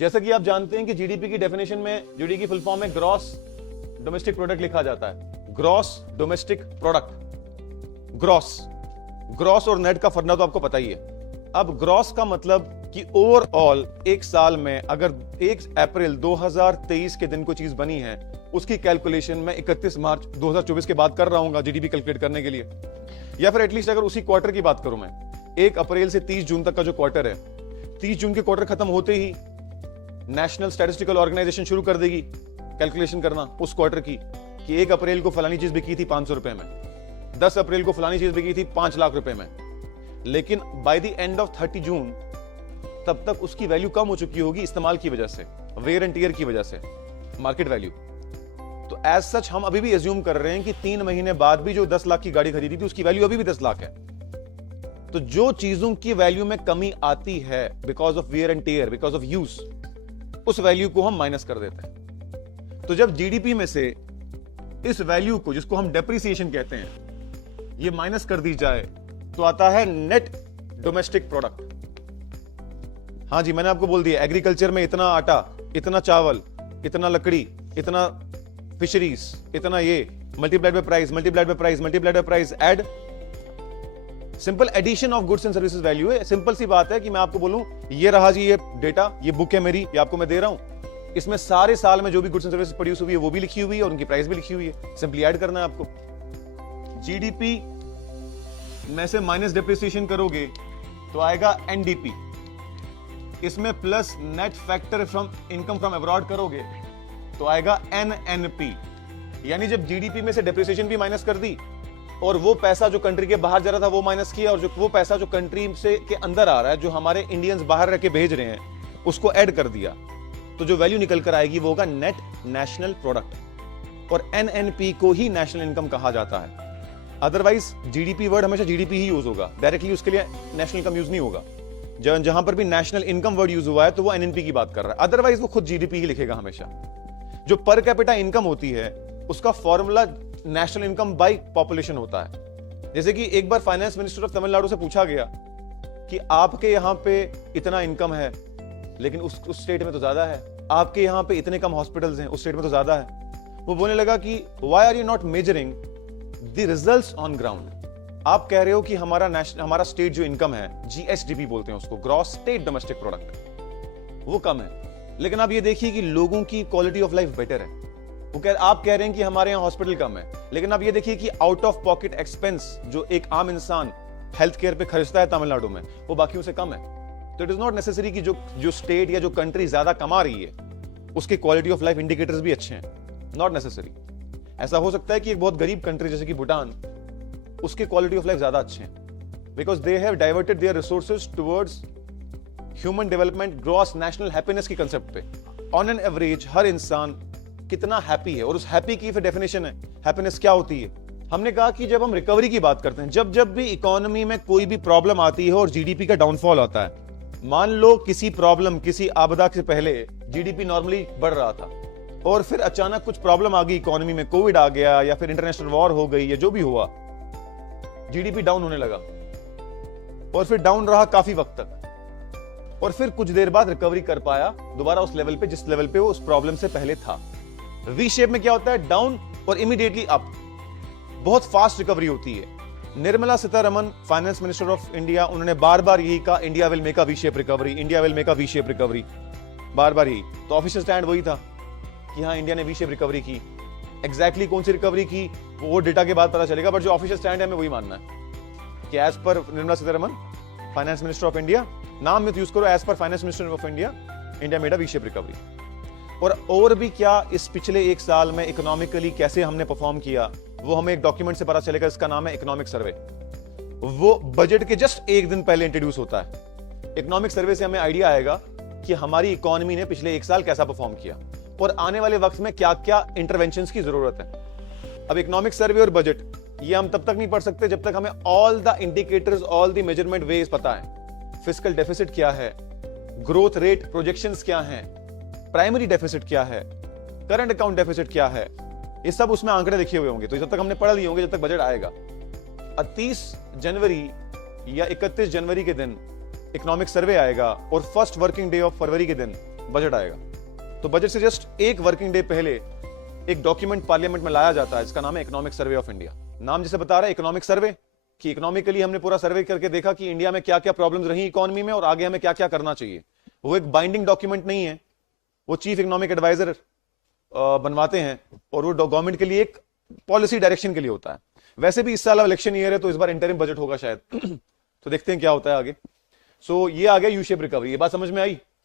जैसा कि आप जानते हैं कि जीडीपी की डेफिनेशन में जीडीपी की फुल फॉर्म में ग्रॉस डोमेस्टिक प्रोडक्ट लिखा जाता है। ग्रॉस डोमेस्टिक प्रोडक्ट, ग्रॉस और नेट का फर्क तो आपको पता ही है। अब ग्रॉस का मतलब कि ओवरऑल एक साल में अगर 1 अप्रैल 2023 के दिन कोई चीज बनी है, उसकी कैलकुलेशन में 31 मार्च 2024 के बाद कर रहा हूं जीडीपी कैलकुलेट करने के लिए, या फिर एटलीस्ट अगर उसी क्वार्टर की बात करूं मैं, 1 अप्रैल से 30 जून तक का जो क्वार्टर है, 30 जून के क्वार्टर खत्म होते ही नेशनल स्टैटिस्टिकल ऑर्गेनाइजेशन शुरू कर देगी कैलकुलेशन करना उस क्वार्टर की कि 1 अप्रैल को फलानी चीज बिकी थी 500 रुपए में, 10 अप्रैल को फलानी चीज बिकी थी 5 लाख रुपए में। लेकिन बाय द एंड ऑफ 30 जून तब तक उसकी वैल्यू कम हो चुकी होगी इस्तेमाल की वजह से, वेयर एंड टियर की वजह से, मार्केट वैल्यू। तो एज सच हम अभी भी एज्यूम कर रहे हैं कि 3 महीने बाद भी जो 10 लाख की गाड़ी खरीदी थी उसकी वैल्यू अभी भी 10 लाख है। तो जो चीजों की वैल्यू में कमी आती है because of wear and tear, because of use, उस वैल्यू को हम माइनस कर देते हैं। तो जब जीडीपी में से इस वैल्यू को, जिसको हम डेप्रिसिएशन कहते हैं, ये माइनस कर दी जाए तो आता है नेट डोमेस्टिक प्रोडक्ट। हाँ जी, मैंने आपको बोल दिया एग्रीकल्चर में इतना आटा, इतना चावल, इतना लकड़ी, इतना फिशरीज, इतना ये, multiplied by price, multiplied by price, multiplied by price, add, simple addition of goods and services value है। सिंपल सी बात है कि मैं आपको बोलूं ये रहा जी, ये डेटा, ये बुक है मेरी, ये आपको मैं दे रहा हूं, इसमें सारे साल में जो भी गुड्स एंड सर्विसेज प्रोड्यूस हुई है वो भी लिखी हुई है और उनकी प्राइस भी लिखी हुई है। सिंपली ऐड करना है आपको। जीडीपी में से माइनस डेप्रिसिएशन करोगे तो आएगा एनडीपी, इसमें plus net factor from income from abroad करोगे तो आएगा एनएनपी। यानी जब जीडीपी में से डेप्रिसिएशन भी माइनस कर दी और वो पैसा जो कंट्री के बाहर जा रहा था वो माइनस किया, और जो वो पैसा जो कंट्री से के अंदर आ रहा है, जो हमारे इंडियंस बाहर रह के भेज रहे हैं, उसको ऐड कर दिया, तो जो वैल्यू निकल कर आएगी वो होगा नेट नेशनल प्रोडक्ट। और एनएनपी को ही नेशनल इनकम कहा जाता है। अदरवाइज जीडीपी वर्ड हमेशा जीडीपी ही यूज होगा, डायरेक्टली उसके लिए नेशनल इनकम यूज नहीं होगा। जहां पर भी नेशनल इनकम वर्ड यूज हुआ है तो वो एनएनपी की बात कर रहा है, अदरवाइज वो खुद जीडीपी ही लिखेगा हमेशा। जो पर कैपिटा इनकम होती है उसका formula national income by population होता है। जैसे कि एक बार फाइनेंस मिनिस्टर ऑफ तमिलनाडु से पूछा गया कि आपके यहां पे इतना इनकम है लेकिन उस स्टेट में तो ज्यादा है, आपके यहां पे इतने कम हॉस्पिटल्स हैं उस स्टेट में तो ज्यादा है। वो बोलने लगा कि why are you not measuring the results on ground. आप कह रहे हो कि हमारा स्टेट जो इनकम है, जीएसडीपी बोलते हैं उसको, ग्रॉस स्टेट डोमेस्टिक प्रोडक्ट, वो कम है, लेकिन आप ये देखिए कि लोगों की क्वालिटी ऑफ लाइफ बेटर है। आप कह रहे हैं कि हमारे यहाँ हॉस्पिटल कम है, लेकिन आप ये देखिए कि आउट ऑफ पॉकेट एक्सपेंस जो एक आम इंसान हेल्थ केयर पे खर्चता है तमिलनाडु में, वो बाकियों से कम है। तो इट इज नॉट नेसेसरी कि जो स्टेट या जो कंट्री ज्यादा कमा रही है उसके क्वालिटी ऑफ लाइफ इंडिकेटर्स भी अच्छे हैं, नॉट नेसेसरी। ऐसा हो सकता है कि एक बहुत गरीब कंट्री जैसे कि भूटान, उसके क्वालिटी ऑफ लाइफ ज्यादा अच्छे हैं because they have diverted their resources towards human development, gross national happiness की कंसेप्ट पे। ऑन एन एवरेज हर इंसान कितना हैप्पी है, और उस हैप्पी की फिर डेफिनेशन है, हैप्पीनेस क्या होती है। हमने कहा कि जब हम रिकवरी की बात करते हैं, जब भी इकोनॉमी में कोई भी प्रॉब्लम आती है और जीडीपी का डाउनफॉल आता है, मान लो किसी प्रॉब्लम, किसी आपदा से पहले जीडीपी नॉर्मली बढ़ रहा था और फिर अचानक कुछ प्रॉब्लम आ गई इकोनॉमी में, कोविड आ गया या फिर इंटरनेशनल वॉर हो गई या जो भी हुआ, जीडीपी डाउन होने लगा और फिर डाउन रहा काफी वक्त तक, और फिर कुछ देर बाद रिकवरी कर पाया दोबारा उस लेवल पे जिस लेवल पे वो उस प्रॉब्लम से पहले था। वी शेप में क्या होता है, डाउन और इमीडिएटली अप, बहुत फास्ट रिकवरी होती है। Nirmala Sitharaman, finance minister of India, उन्होंने बार बार यही कहा, India will make a V shape recovery, India will make a V shape recovery, बार बार यही। तो ऑफिशियल स्टैंड वही था कि हाँ इंडिया ने वी शेप रिकवरी की। एग्जैक्टली कौन सी रिकवरी की वो डेटा के बाद पता चलेगा, बट जो ऑफिशियल स्टैंड है हमें वही मानना है कि as per Nirmala Sitharaman, finance minister of India, नाम में यूज करो, as per finance minister of India, India made a V shape recovery. और भी क्या इस पिछले एक साल में इकोनॉमिकली कैसे हमने परफॉर्म किया, वो हमें एक डॉक्यूमेंट से पता चलेगा, इसका नाम है इकोनॉमिक सर्वे। वो बजट के जस्ट एक दिन पहले इंट्रोड्यूस होता है। इकोनॉमिक सर्वे से हमें आइडिया आएगा कि हमारी इकोनॉमी ने पिछले एक साल कैसा परफॉर्म किया और आने वाले वक्त में क्या क्या इंटरवेंशंस की जरूरत है। अब इकोनॉमिक सर्वे और बजट ये हम तब तक नहीं पढ़ सकते जब तक हमें all the indicators, all the measurement ways पता है। फिस्कल डेफिसिट क्या है, ग्रोथ रेट प्रोजेक्शंस क्या हैं, प्राइमरी डेफिसिट क्या है, करंट अकाउंट डेफिसिट क्या है, ये सब उसमें आंकड़े लिखे हुए होंगे। तो जब तक हमने पढ़ लिए होंगे जब तक बजट आएगा। 30 जनवरी या 31 जनवरी के दिन इकोनॉमिक सर्वे आएगा और first working day of February के दिन बजट आएगा। तो बजट से जस्ट एक वर्किंग डे पहले एक डॉक्यूमेंट पार्लियामेंट में लाया जाता है, इसका नाम है इकोनॉमिक सर्वे ऑफ इंडिया। नाम जिसे बता रहा है इकोनॉमिक सर्वे, कि इकोनॉमिकली हमने पूरा सर्वे करके देखा कि इंडिया में क्या क्या प्रॉब्लम्स रही इकोनॉमी में और आगे हमें क्या क्या करना चाहिए। वो एक बाइंडिंग डॉक्यूमेंट नहीं है, वो चीफ इकोनॉमिक एडवाइजर बनवाते हैं और वो गवर्नमेंट के लिए एक पॉलिसी डायरेक्शन के लिए होता है। वैसे भी इस साल इलेक्शन ईयर है तो इस बार इंटरिम बजट होगा शायद तो देखते हैं क्या होता है आगे। सो ये आ गया यू शेप रिकवरी, ये बात समझ में आई।